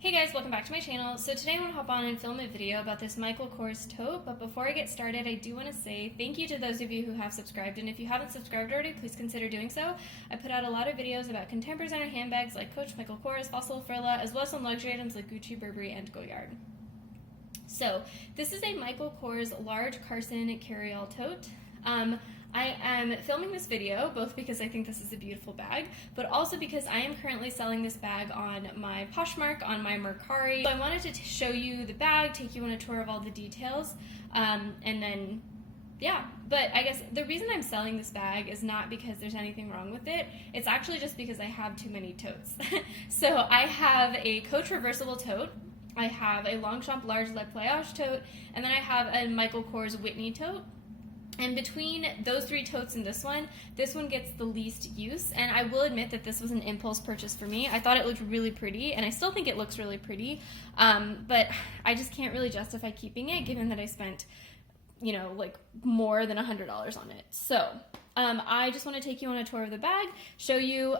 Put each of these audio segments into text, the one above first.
Hey guys, welcome back to my channel. So today I want to hop on and film a video about this Michael Kors tote, but before I get started, I do want to say thank you to those of you who have subscribed, and if you haven't subscribed already, please consider doing so. I put out a lot of videos about contemporary designer handbags like Coach, Michael Kors, Fossil, Frilla, as well as some luxury items like Gucci, Burberry, and Goyard. So this is a Michael Kors large Karson Carryall Tote. I am filming this video both because I think this is a beautiful bag, but also because I am currently selling this bag on my Poshmark, on my Mercari. So I wanted to show you the bag, take you on a tour of all the details, and then, yeah. But I guess the reason I'm selling this bag is not because there's anything wrong with it. It's actually just because I have too many totes. So I have a Coach reversible tote, I have a Longchamp large Le Plage tote, and then I have a Michael Kors Whitney tote. And between those three totes and this one gets the least use. And I will admit that this was an impulse purchase for me. I thought it looked really pretty, and I still think it looks really pretty. But I just can't really justify keeping it, given that I spent, you know, like more than $100 on it. So I just want to take you on a tour of the bag, show you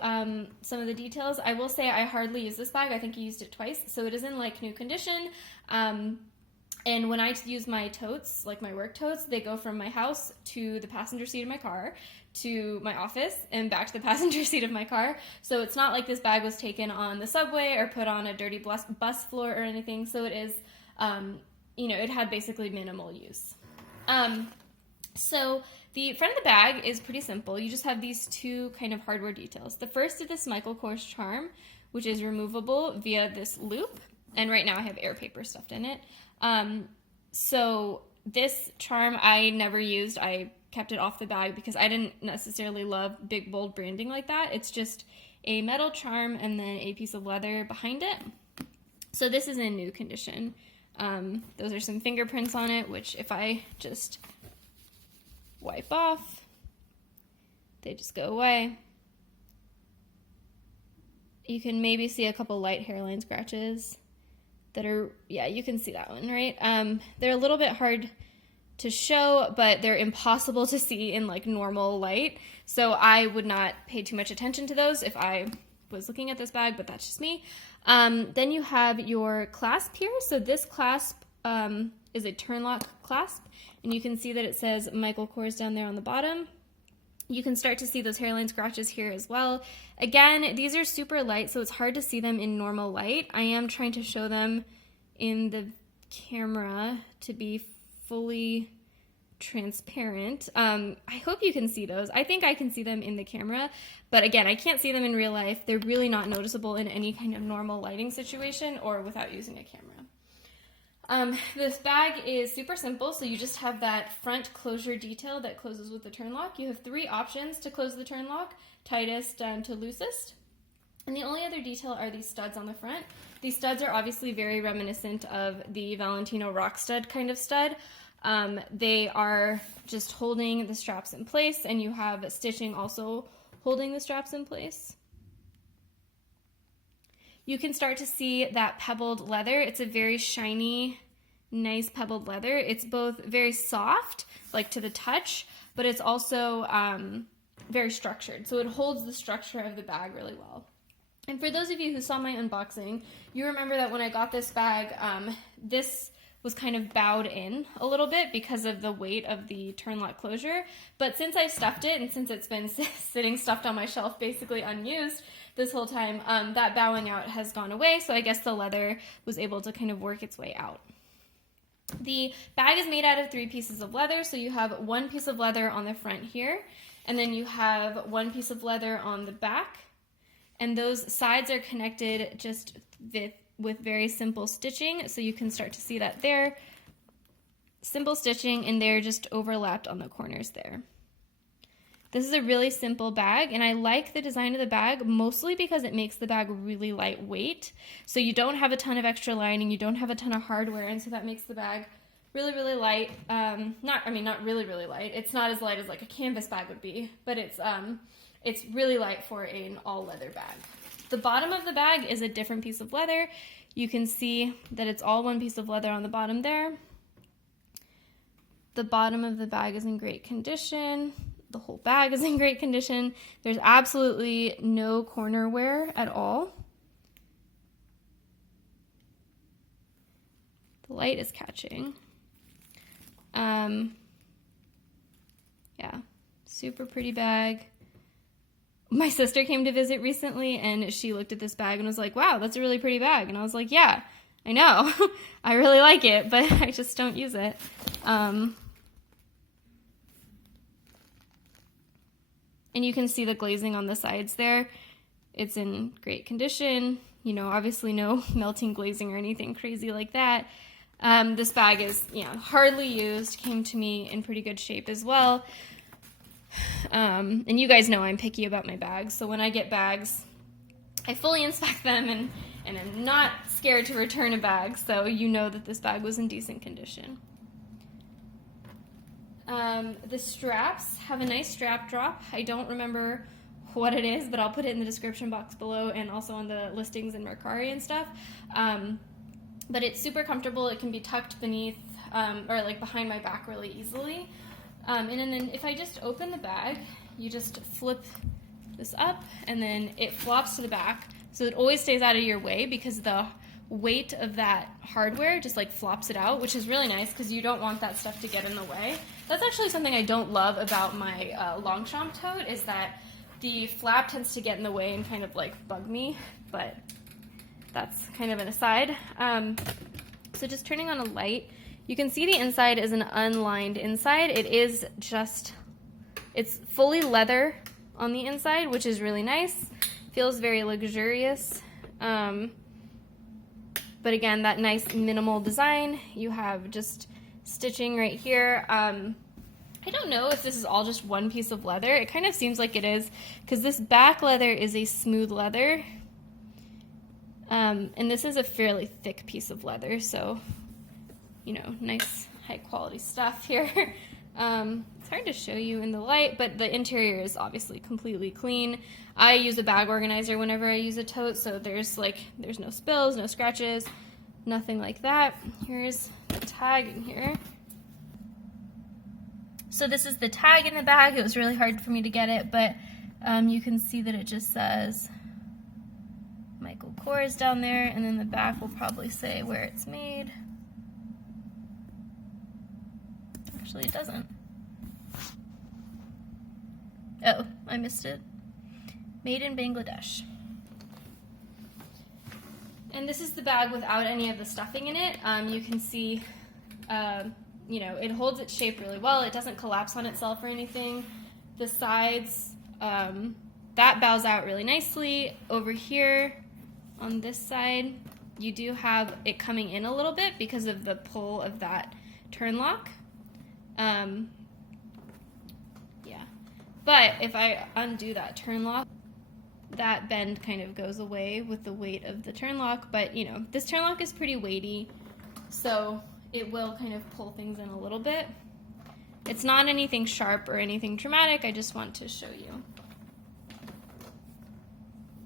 some of the details. I will say I hardly use this bag. I think I used it twice, so it is in like new condition. And when I use my totes, like my work totes, they go from my house to the passenger seat of my car, to my office, and back to the passenger seat of my car. So it's not like this bag was taken on the subway or put on a dirty bus floor or anything. So it is, you know, it had basically minimal use. So the front of the bag is pretty simple. You just have these two kind of hardware details. The first is this Michael Kors charm, which is removable via this loop. And right now I have air paper stuffed in it. So this charm I never used. I kept it off the bag because I didn't necessarily love big, bold branding like that. It's just a metal charm and then a piece of leather behind it. So this is in new condition. Those are some fingerprints on it, which if I just wipe off, they just go away. You can maybe see a couple light hairline scratches that are, yeah, you can see that one, right? They're a little bit hard to show, but they're impossible to see in like normal light. So I would not pay too much attention to those if I was looking at this bag, but that's just me. Then you have your clasp here. So this clasp is a Turnlock clasp, and you can see that it says Michael Kors down there on the bottom. You can start to see those hairline scratches here as well. Again, these are super light, so it's hard to see them in normal light. I am trying to show them in the camera to be fully transparent. I hope you can see those. I think I can see them in the camera, but again, I can't see them in real life. They're really not noticeable in any kind of normal lighting situation or without using a camera. This bag is super simple, so you just have that front closure detail that closes with the Turnlock. You have three options to close the Turnlock, tightest down to loosest. And the only other detail are these studs on the front. These studs are obviously very reminiscent of the Valentino rock stud kind of stud. They are just holding the straps in place, and you have stitching also holding the straps in place. You can start to see that pebbled leather. It's a very shiny, nice pebbled leather. It's both very soft, like to the touch, but it's also very structured. So it holds the structure of the bag really well. And for those of you who saw my unboxing, you remember that when I got this bag, this was kind of bowed in a little bit because of the weight of the Turnlock closure. But since I've stuffed it, and since it's been sitting stuffed on my shelf basically unused this whole time, that bowing out has gone away, so I guess the leather was able to kind of work its way out. The bag is made out of three pieces of leather, so you have one piece of leather on the front here, and then you have one piece of leather on the back, and those sides are connected just with very simple stitching, so you can start to see that there. Simple stitching, and they're just overlapped on the corners there. This is a really simple bag, and I like the design of the bag mostly because it makes the bag really lightweight. So you don't have a ton of extra lining, you don't have a ton of hardware, and so that makes the bag really, really light. Not really, really light. It's not as light as like a canvas bag would be, but it's really light for an all leather bag. The bottom of the bag is a different piece of leather. You can see that it's all one piece of leather on the bottom there. The bottom of the bag is in great condition. The whole bag is in great condition. There's absolutely no corner wear at all. The light is catching. Yeah, super pretty bag. My sister came to visit recently and she looked at this bag and was like, wow, that's a really pretty bag. And I was like, yeah, I know. I really like it, but I just don't use it. And you can see the glazing on the sides there. It's in great condition. You know, obviously no melting glazing or anything crazy like that. This bag is, hardly used, came to me in pretty good shape as well. And you guys know I'm picky about my bags, so when I get bags, I fully inspect them and I'm not scared to return a bag, so you know that this bag was in decent condition. The straps have a nice strap drop. I don't remember what it is, but I'll put it in the description box below and also on the listings in Mercari and stuff. But it's super comfortable. It can be tucked beneath or like behind my back really easily. And then if I just open the bag, you just flip this up and then it flops to the back. So it always stays out of your way because the weight of that hardware just like flops it out, which is really nice because you don't want that stuff to get in the way. That's actually something I don't love about my Longchamp tote, is that the flap tends to get in the way and kind of like bug me, but that's kind of an aside. So just turning on a light, you can see the inside is an unlined inside. It is just, it's fully leather on the inside, which is really nice. Feels very luxurious. But again, that nice minimal design. You have just stitching right here. I don't know if this is all just one piece of leather. It kind of seems like it is, because this back leather is a smooth leather. And this is a fairly thick piece of leather, so, nice high quality stuff here. It's hard to show you in the light, but the interior is obviously completely clean. I use a bag organizer whenever I use a tote, so there's no spills, no scratches, nothing like that. Here's the tag in here. So this is the tag in the bag. It was really hard for me to get it, but you can see that it just says Michael Kors down there, and then the back will probably say where it's made. Actually, it doesn't. Oh, I missed it. Made in Bangladesh. And this is the bag without any of the stuffing in it. You can see, it holds its shape really well. It doesn't collapse on itself or anything. The sides, that bows out really nicely. Over here on this side, you do have it coming in a little bit because of the pull of that Turnlock. Yeah, but if I undo that Turnlock, that bend kind of goes away with the weight of the Turnlock, but this Turnlock is pretty weighty, so it will kind of pull things in a little bit. It's not anything sharp or anything dramatic, I just want to show you.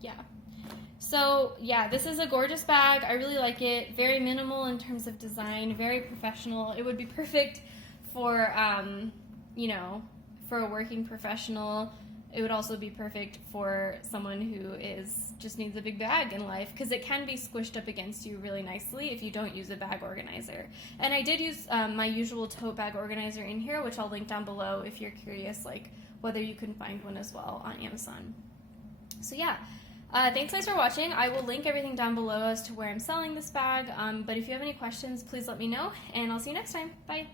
Yeah. So yeah, this is a gorgeous bag. I really like it. Very minimal in terms of design, very professional. It would be perfect for, for a working professional. It would also be perfect for someone who just needs a big bag in life, because it can be squished up against you really nicely if you don't use a bag organizer. And I did use my usual tote bag organizer in here, which I'll link down below if you're curious, whether you can find one as well on Amazon. So yeah, thanks guys for watching. I will link everything down below as to where I'm selling this bag, but if you have any questions, please let me know, and I'll see you next time. Bye!